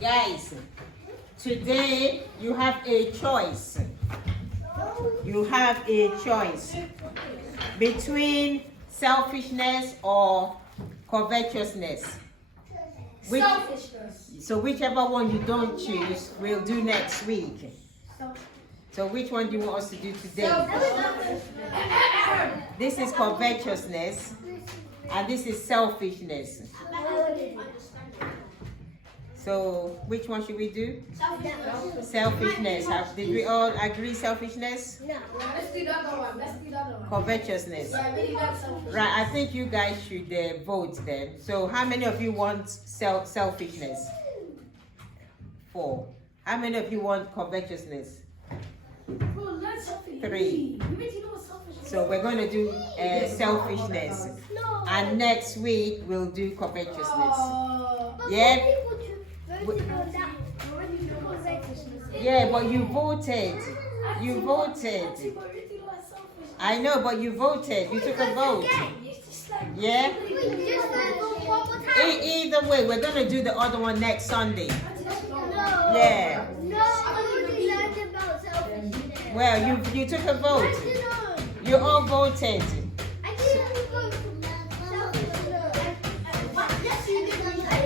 Guys, today you have a choice. You have a choice between selfishness or covetousness. Selfishness. So whichever one you don't choose, we'll do next week. So which one do you want us to do today? This is covetousness and this is selfishness. So which one should we do? Selfishness. Did we all agree selfishness? No. Let's do the other one. Covetousness. Right, I think you guys should vote then. So how many of you want selfishness? 4. How many of you want covetousness? 3. So we're going to do selfishness. And next week we'll do covetousness. Yeah? Yeah, but you voted. You voted. I know, but you voted. You took a vote. Yeah? Either way, we're going to do the other one next Sunday. Yeah. Well, you took a vote. You all voted.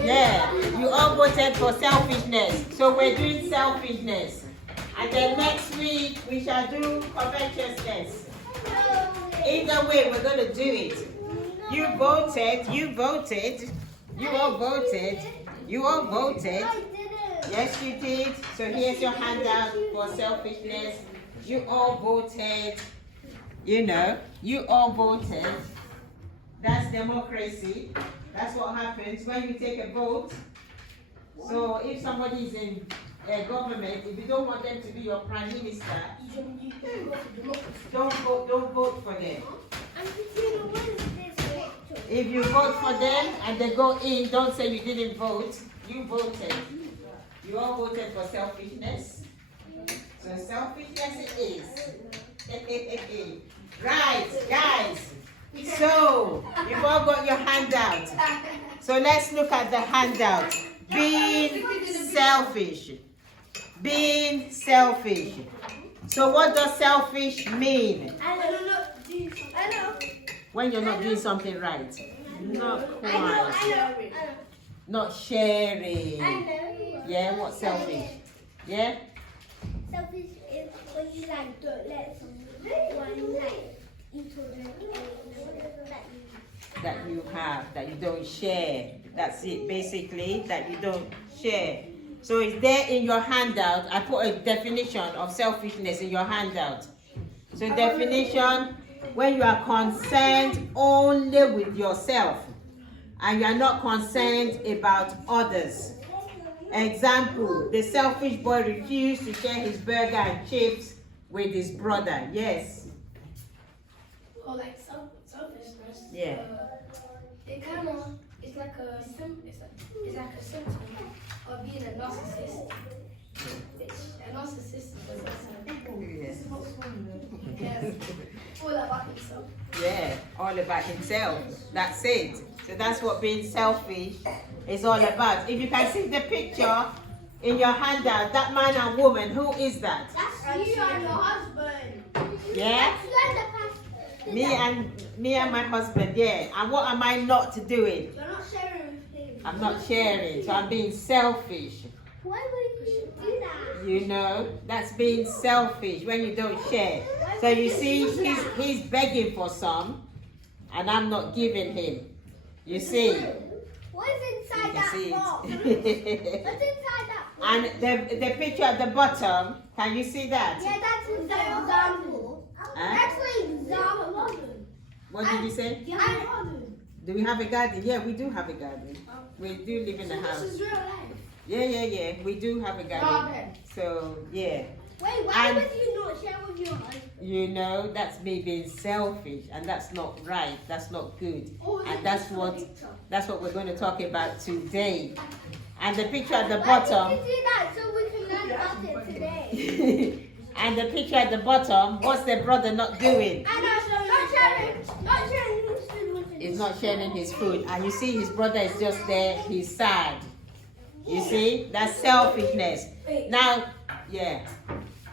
Yeah, you all voted for selfishness. So we're doing selfishness. And then next week we shall do covetousness. Either way, we're going to do it. You voted, you voted, you all voted, you all voted. Yes, you did. So here's your handout for selfishness. You all voted. You know, you all voted. That's democracy. That's what happens when you take a vote. So if somebody is in government, if you don't want them to be your prime minister, don't vote for them. If you vote for them and they go in, don't say you didn't vote. You voted. You all voted for selfishness. So selfishness it is. Right, guys. So, you've all got your handout. So let's look at the handout. Being selfish. Being selfish. So what does selfish mean? When you're not doing something right. Not quite. Not sharing. Yeah, what's selfish? Yeah? Selfish is when you don't let someone eat that you have, that you don't share. That's it, basically, that you don't share. So it's there in your handout. I put a definition of selfishness in your handout. So definition, when you are concerned only with yourself and you are not concerned about others. Example, the selfish boy refused to share his burger and chips with his brother. Yes? Well, like selfishness. Yeah. It's like a symptom of being a narcissist. A narcissist is all about himself. Yeah, all about himself. That's it. So that's what being selfish is all about. If you can see the picture in your handout, that man and woman, who is that? That's you and your husband. Yeah? Me and my husband, yeah. And what am I not doing? You're not sharing with him. I'm not sharing, so I'm being selfish. Why would you do that? You know, that's being selfish when you don't share. So you see, he's begging for some, and I'm not giving him. You see? What's inside that box? What's inside that box? And the picture at the bottom, can you see that? Yeah, that's an example. That's an example. What did you say? Do we have a garden? Yeah, we do have a garden. We do live in a house. This is real life. Yeah. We do have a garden. So, yeah. Wait, why would you not share with your husband? You know, that's me being selfish, and that's not right. That's not good. And that's what we're going to talk about today. And the picture at the bottom. Why did you do that so we can learn about it today? And the picture at the bottom, what's the brother not doing? Not sharing his food with him. He's not sharing his food. And you see his brother is just there, he's sad. You see, that's selfishness. Now, yeah,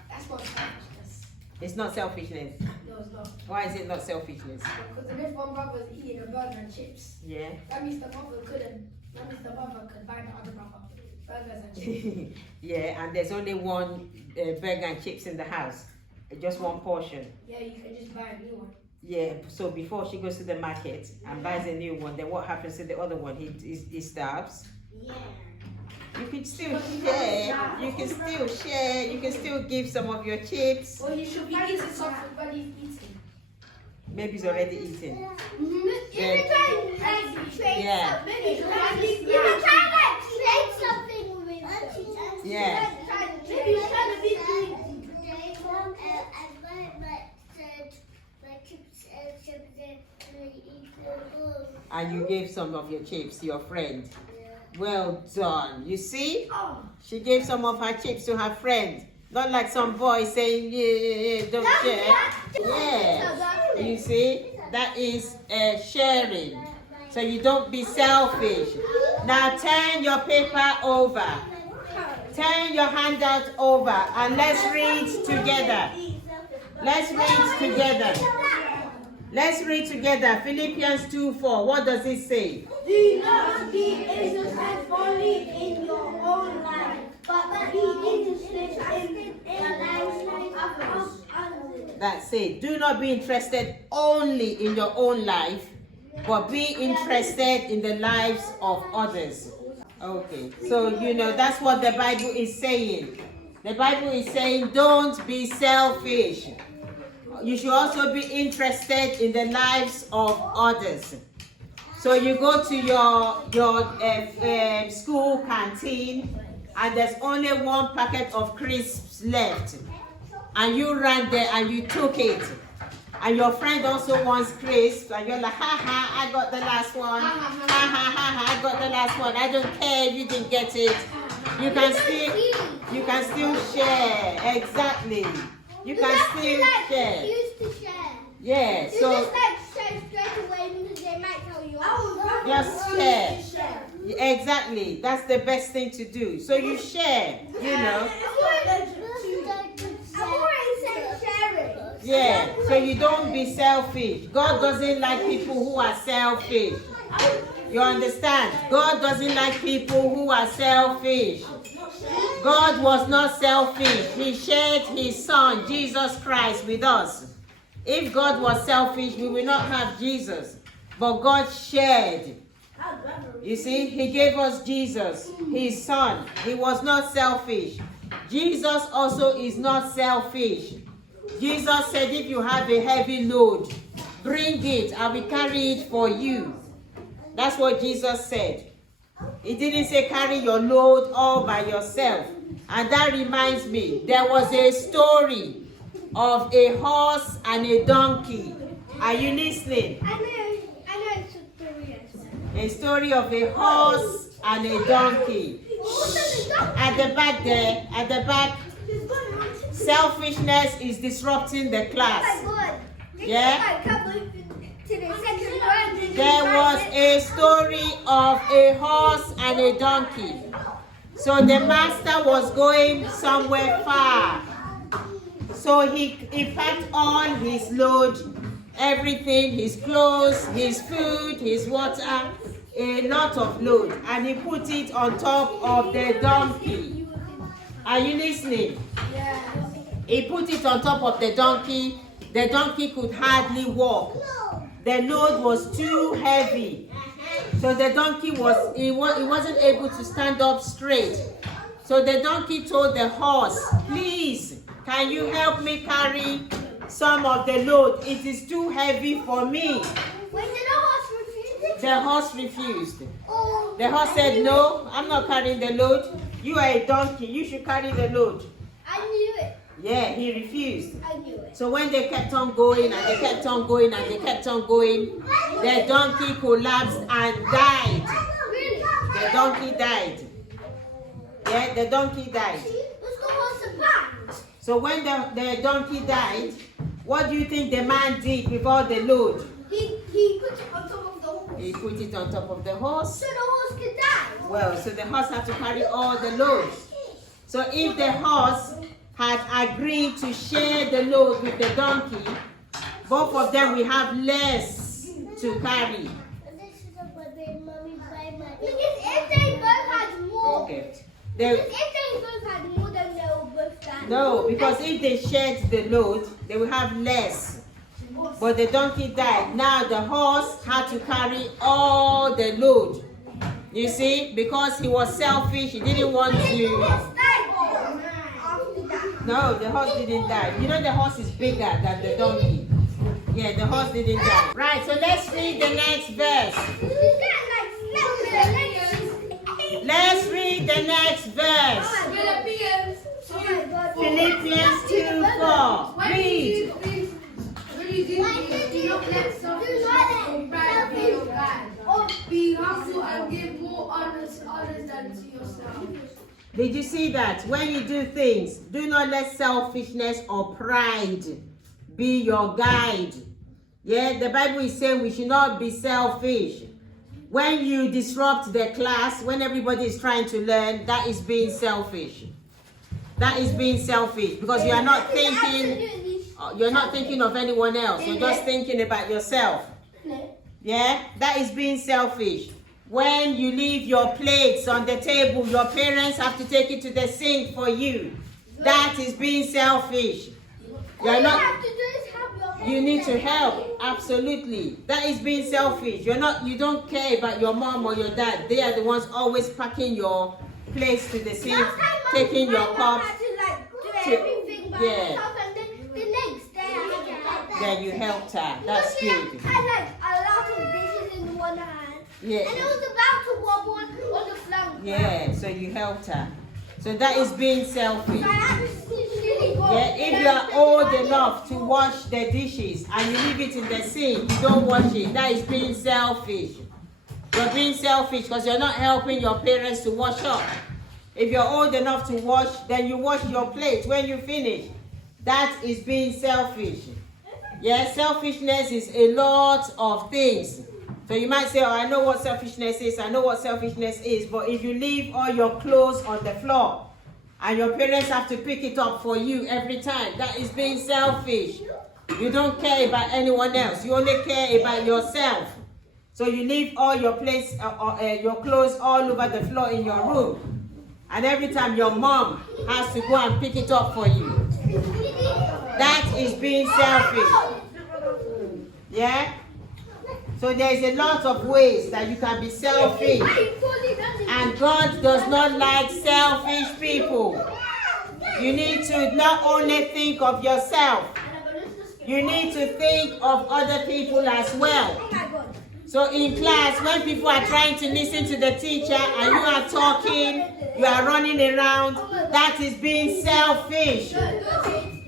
That's not selfishness. it's not selfishness. No, it's not. Why is it not selfishness? Because if one brother was eating a burger and chips, Yeah. that means the mother could buy the other brother burgers and chips. Yeah, and there's only one burger and chips in the house, just one portion. Yeah, you can just buy a new one. Yeah, so before she goes to the market and buys a new one, then what happens to the other one? He starves. Yeah. You can still share. You can still share. You can still give some of your chips. Or you should be eating something while he's eating. Maybe he's already eaten. If you try like trade Yeah. something, if you try like trade something with Yeah. maybe you try to be doing today, I my chips and And you gave some of your chips to your friend. Well done. You see? She gave some of her chips to her friend. Not like some boy saying, yeah, don't share. Yeah. You see? That is sharing. So you don't be selfish. Now turn your paper over. Turn your handout over and let's read together. Let's read together. Let's read together. Philippians 2:4. What does it say? Do not be interested only in your own life, but be interested in the lives of others. That's it. Do not be interested only in your own life, but be interested in the lives of others. Okay, so that's what the Bible is saying. The Bible is saying don't be selfish. You should also be interested in the lives of others. So you go to your school canteen and there's only one packet of crisps left. And you ran there and you took it. And your friend also wants crisps and you're like, ha ha, I got the last one. Ha ha ha ha, I got the last one. I don't care if you didn't get it. You can still share. Exactly. You can still share. Used to share. Yeah, You so just like share straight away because they might tell you. just share. Exactly. That's the best thing to do. So you share, Yeah, so you don't be selfish. God doesn't like people who are selfish. You understand? God doesn't like people who are selfish. God was not selfish. He shared his son, Jesus Christ, with us. If God was selfish, we will not have Jesus. But God shared. You see, he gave us Jesus, his son. He was not selfish. Jesus also is not selfish. Jesus said, if you have a heavy load, bring it. I will carry it for you. That's what Jesus said. He didn't say carry your load all by yourself. And that reminds me, there was a story of a horse and a donkey. Are you listening? I know it's a story. A story of a horse and a donkey. At the back there, at the back, selfishness is disrupting the class. Yeah? There was a story of a horse and a donkey. So the master was going somewhere far. So he packed all his load, everything, his clothes, his food, his water, a lot of load. And he put it on top of the donkey. Are you listening? Yeah. He put it on top of the donkey. The donkey could hardly walk. The load was too heavy. So the donkey wasn't able to stand up straight. So the donkey told the horse, please, can you help me carry some of the load? It is too heavy for me. The horse refused. The horse said, no, I'm not carrying the load. You are a donkey. You should carry the load. I knew it. Yeah, he refused. I knew it. So when they kept on going and they kept on going and they kept on going, the donkey collapsed and died. Really? The donkey died. Yeah, the donkey died. So when the donkey died, what do you think the man did with all the load? He put it on top of the horse. He put it on top of the horse. So the horse could die. well, so the horse had to carry all the loads. So if the horse had agreed to share the load with the donkey, both of them will have less to carry. Because if they both had more, Okay. because if they both had more, then they will both die. No, because if they shared the load, they will have less. But the donkey died. Now the horse had to carry all the load. You see, because he was selfish, he didn't want to. No, the horse didn't die. You know the horse is bigger than the donkey. Yeah, the horse didn't die. Right, so let's read the next verse. Let's read the next verse. Philippians 2:4. Read. Be humble and give more honors to others than to yourself. Did you see that? When you do things, do not let selfishness or pride be your guide. Yeah, the Bible is saying we should not be selfish. When you disrupt the class, when everybody is trying to learn, that is being selfish. That is being selfish because you are not thinking, you're not thinking of anyone else. You're just thinking about yourself. Yeah, that is being selfish. When you leave your plates on the table, your parents have to take it to the sink for you. That is being selfish. You're not. You need to help. Absolutely. That is being selfish. You don't care about your mom or your dad. They are the ones always packing your plates to the sink, taking your cups. Yeah. Then you helped her. That's good. Yeah. And it was about to wobble on the floor. Yeah, so you helped her. So that is being selfish. Yeah, if you are old enough to wash the dishes and you leave it in the sink, you don't wash it. That is being selfish. You're being selfish because you're not helping your parents to wash up. If you're old enough to wash, then you wash your plate when you finish. That is being selfish. Yeah, selfishness is a lot of things. So you might say, oh, I know what selfishness is, I know what selfishness is, but if you leave all your clothes on the floor and your parents have to pick it up for you every time, that is being selfish. You don't care about anyone else, you only care about yourself. So you leave all your your clothes all over the floor in your room, and every time your mom has to go and pick it up for you. That is being selfish. Yeah? So there is a lot of ways that you can be selfish. And God does not like selfish people. You need to not only think of yourself, you need to think of other people as well. So in class, when people are trying to listen to the teacher and you are talking, you are running around, that is being selfish.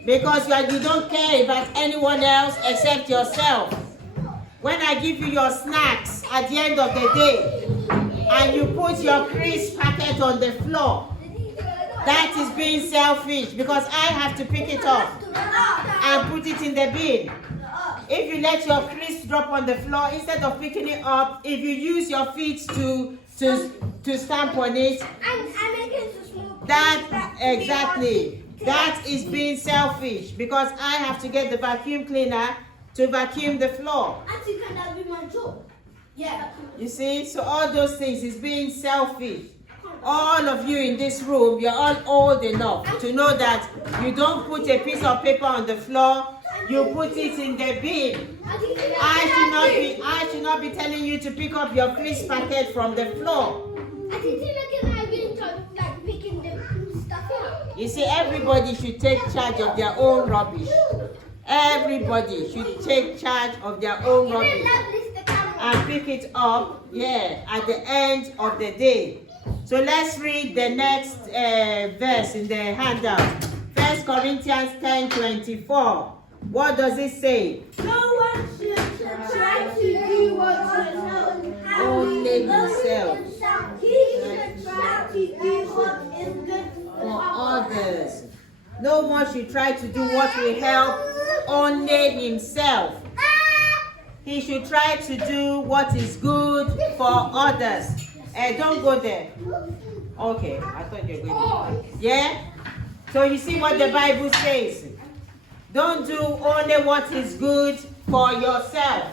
Because you don't care about anyone else except yourself. When I give you your snacks at the end of the day and you put your crisp packet on the floor, that is being selfish because I have to pick it up and put it in the bin. If you let your crisp drop on the floor, instead of picking it up, if you use your feet to stamp on it, that is being selfish because I have to get the vacuum cleaner to vacuum the floor. Auntie, can that be my job? Yeah. You see, so all those things is being selfish. All of you in this room, you're all old enough to know that you don't put a piece of paper on the floor, you put it in the bin. I should not be telling you to pick up your crisp packet from the floor. You see, everybody should take charge of their own rubbish. Everybody should take charge of their own rubbish and pick it up, at the end of the day. So let's read the next verse in the handout. 1 Corinthians 10:24. What does it say? No one should try to do what's Only himself. He should try to do what is good For others. No one should try to do what will help only himself. He should try to do what is good for others. Don't go there. Okay, I thought you were going. Yeah? So you see what the Bible says. Don't do only what is good for yourself.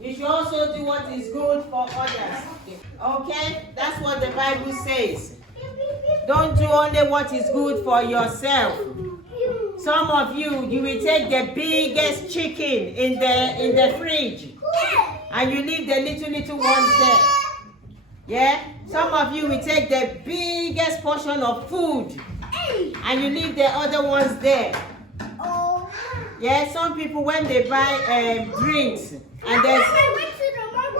You should also do what is good for others. Okay? That's what the Bible says. Don't do only what is good for yourself. Some of you, you will take the biggest chicken in the fridge and you leave the little ones there. Yeah? Some of you will take the biggest portion of food and you leave the other ones there. Yeah? Some people, when they buy drinks and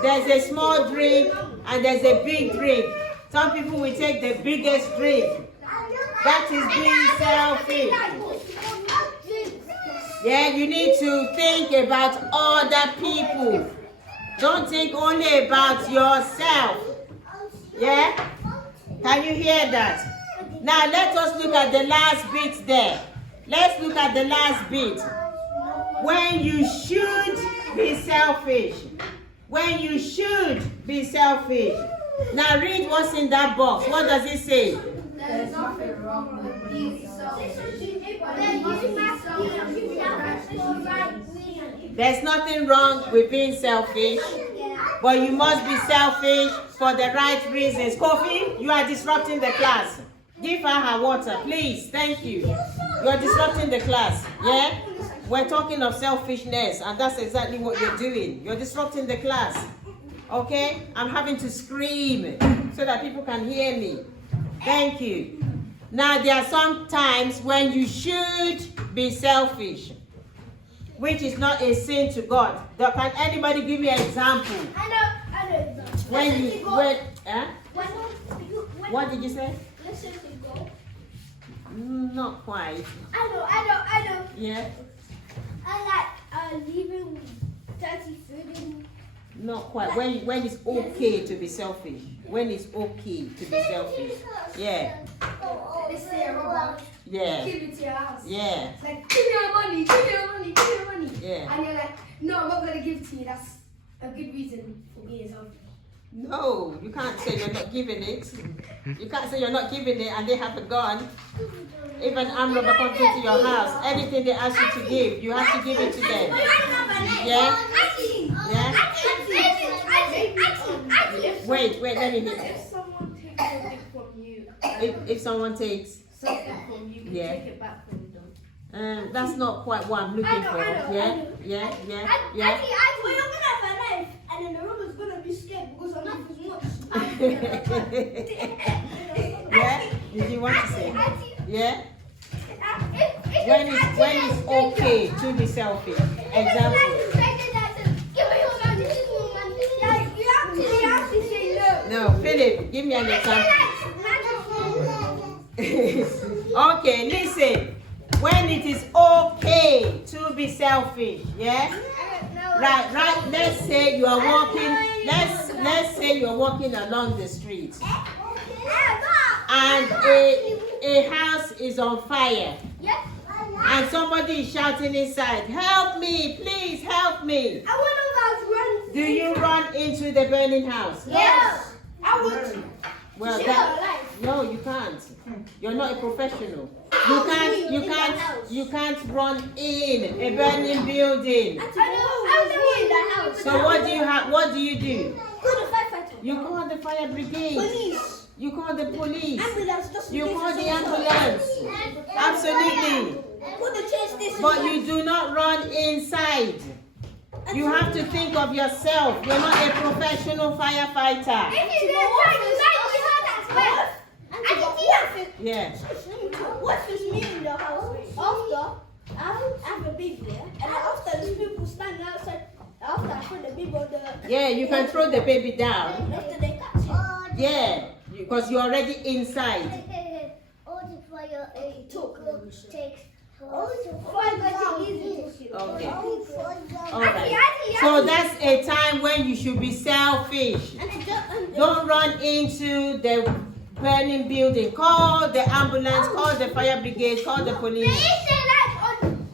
there's a small drink and there's a big drink. Some people will take the biggest drink. That is being selfish. Yeah, you need to think about other people. Don't think only about yourself. Yeah? Can you hear that? Now let us look at the last bit there. Let's look at the last bit. When you should be selfish. When you should be selfish. Now read what's in that box. What does it say? There's nothing wrong with being selfish. There's nothing wrong with being selfish, but you must be selfish for the right reasons. Kofi, you are disrupting the class. Give her water, please. Thank you. You are disrupting the class. Yeah? We're talking of selfishness, and that's exactly what you're doing. You're disrupting the class. Okay? I'm having to scream so that people can hear me. Thank you. Now, there are some times when you should be selfish, which is not a sin to God. Can anybody give me an example? I know. When you, what did you say? Listen to go. Not quite. I know. Yeah? I like leaving dirty food in. Not quite. When it's okay to be selfish. When it's okay to be selfish. Yeah. Let's say a robber. Yeah. Give it to your house. Yeah. It's like, give me your money, give me your money, give me your money. Yeah. And you're like, no, I'm not going to give it to you. That's a good reason for being selfish. No, you can't say you're not giving it. You can't say you're not giving it and they have a gun. If an armed robber comes into your house, anything they ask you to give, you have to give it to them. Yeah? Yeah? Wait, let me hear. If someone takes something from you, If someone takes, something from you, Yeah. take it back from them. that's not quite what I'm looking for. Yeah? Yeah? Yeah? Yeah? Well, you're gonna have a knife, and then the robber's gonna be scared because a knife is much. Yeah? Did you want to say? Yeah? When it's okay to be selfish. Example. No, Philip, give me an example. Okay, listen. When it is okay to be selfish, yeah? Right. Let's say you are walking. Let's say you are walking along the street, and a house is on fire, and somebody is shouting inside, "Help me! Please help me!" Do you run into the burning house? Yes, I would. Well, no, you can't. You're not a professional. You can't run in a burning building. So what do you do? You call the fire brigade. Police. You call the police. Ambulance. You call the ambulance. Absolutely. But you do not run inside. You have to think of yourself. You're not a professional firefighter. Yeah. What is me in the house? After I have a baby there, and after these people stand outside, after I put the baby on the. Yeah, you can throw the baby down. After they catch him. Yeah, because you're already inside. Okay. All right. So that's a time when you should be selfish. Don't run into the burning building. Call the ambulance, call the fire brigade, call the police.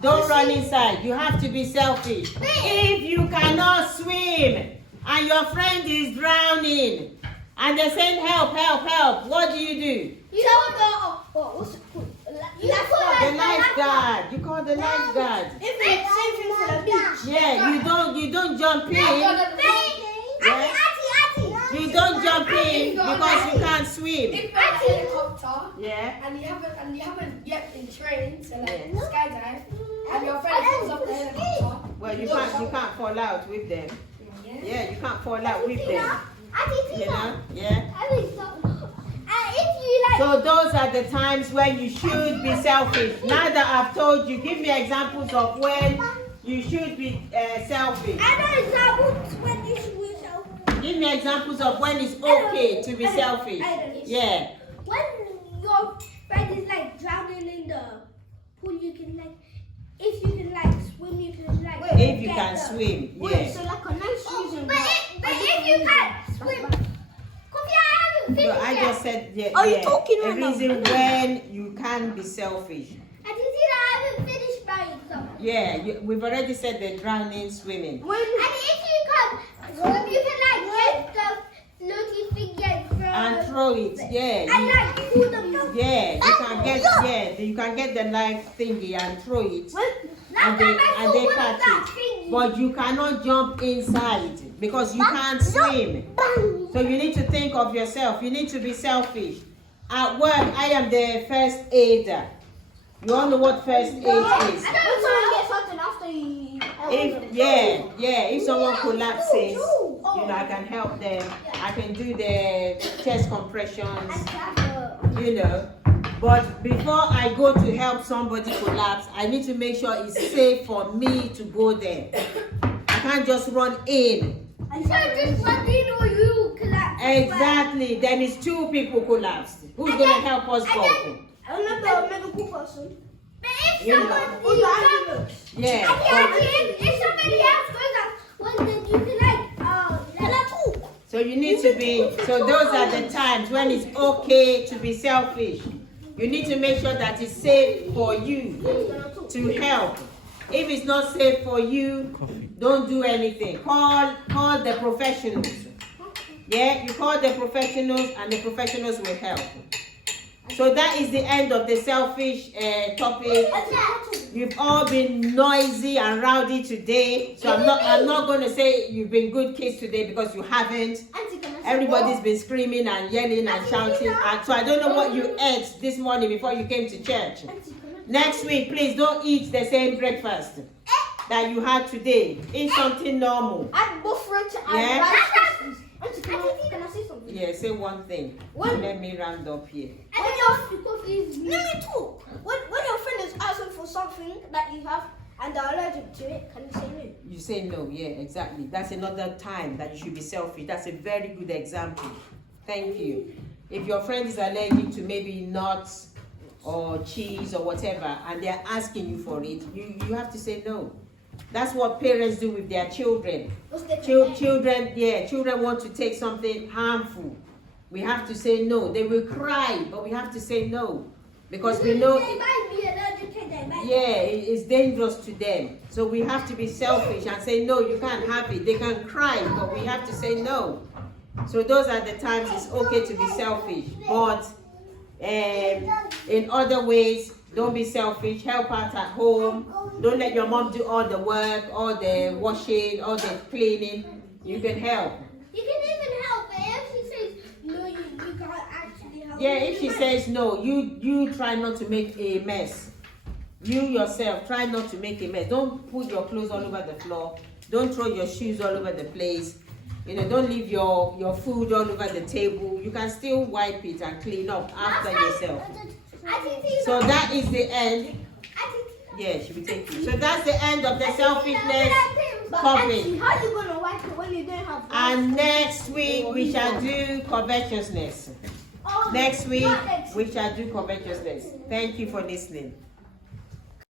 Don't run inside. You have to be selfish. If you cannot swim and your friend is drowning, And they're saying help, help, help. What do? You tell the what's it called? The lifeguard. You call the lifeguard. If it's same thing for the beach. Yeah, you don't jump in. Yeah. You don't jump in because you can't swim. If you're a helicopter, Yeah. and you haven't yet been trained to like skydive, and your friend falls off the helicopter. Well, you can't fall out with them. Yeah, you can't fall out with them. You know? Yeah. So those are the times when you should be selfish. Now that I've told you, give me examples of when you should be selfish. I know examples when you should be selfish. Give me examples of when it's okay to be selfish. Yeah. When your friend is like drowning in the pool, you can like, if you can like swim, you can like. If you can swim, yeah. So like a nice reason. But if you can't swim, No, I just said yeah. Are you yeah. talking a about? reason when you can be selfish. I can see that I haven't finished my exam. Yeah, we've already said the drowning, swimming. And if you can't swim, you can like get the floaty thing And throw it, yeah. And like pull them. Yeah, you can get the life thingy and throw it. And they catch it. But you cannot jump inside because you can't swim. So you need to think of yourself. You need to be selfish. At work, I am the first aider. You all know what first aid is? If someone collapses, you know, I can help them. I can do the chest compressions, you know. But before I go to help somebody collapse, I need to make sure it's safe for me to go there. I can't just run in. Exactly. Then it's two people collapsed. Who's going to help us both? I remember a medical person. If somebody else goes up, well, then you can like, so you need to be, so those are the times when it's okay to be selfish. You need to make sure that it's safe for you to help. If it's not safe for you, don't do anything. Call the professionals. Yeah, you call the professionals and the professionals will help. So that is the end of the selfish topic. You've all been noisy and rowdy today. So I'm not going to say you've been good kids today because you haven't. Everybody's been screaming and yelling and shouting. And so I don't know what you ate this morning before you came to church. Next week, please don't eat the same breakfast that you had today. Eat something normal. Yeah? Can I say something? Yeah, say one thing. Let me round up here. Let me talk. When your friend is asking for something that you have and they're allergic to it, can you say no? You say no, yeah, exactly. That's another time that you should be selfish. That's a very good example. Thank you. If your friend is allergic to maybe nuts or cheese or whatever, and they're asking you for it, you have to say no. That's what parents do with their children. Children want to take something harmful. We have to say no. They will cry, but we have to say no. Because we know it's dangerous to them. So we have to be selfish and say no, you can't have it. They can cry, but we have to say no. So those are the times it's okay to be selfish. But in other ways, don't be selfish. Help out at home. Don't let your mom do all the work, all the washing, all the cleaning. You can help. You can even help, but if she says no, you can't actually help. Yeah, if she says no, you try not to make a mess. You yourself, try not to make a mess. Don't put your clothes all over the floor. Don't throw your shoes all over the place. You know, don't leave your food all over the table. You can still wipe it and clean up after yourself. So that is the end. Yeah, she will take you. So that's the end of the selfishness topic. How are you going to wipe it when you don't have? And next week we shall do covetousness. Next week we shall do covetousness. Thank you for listening.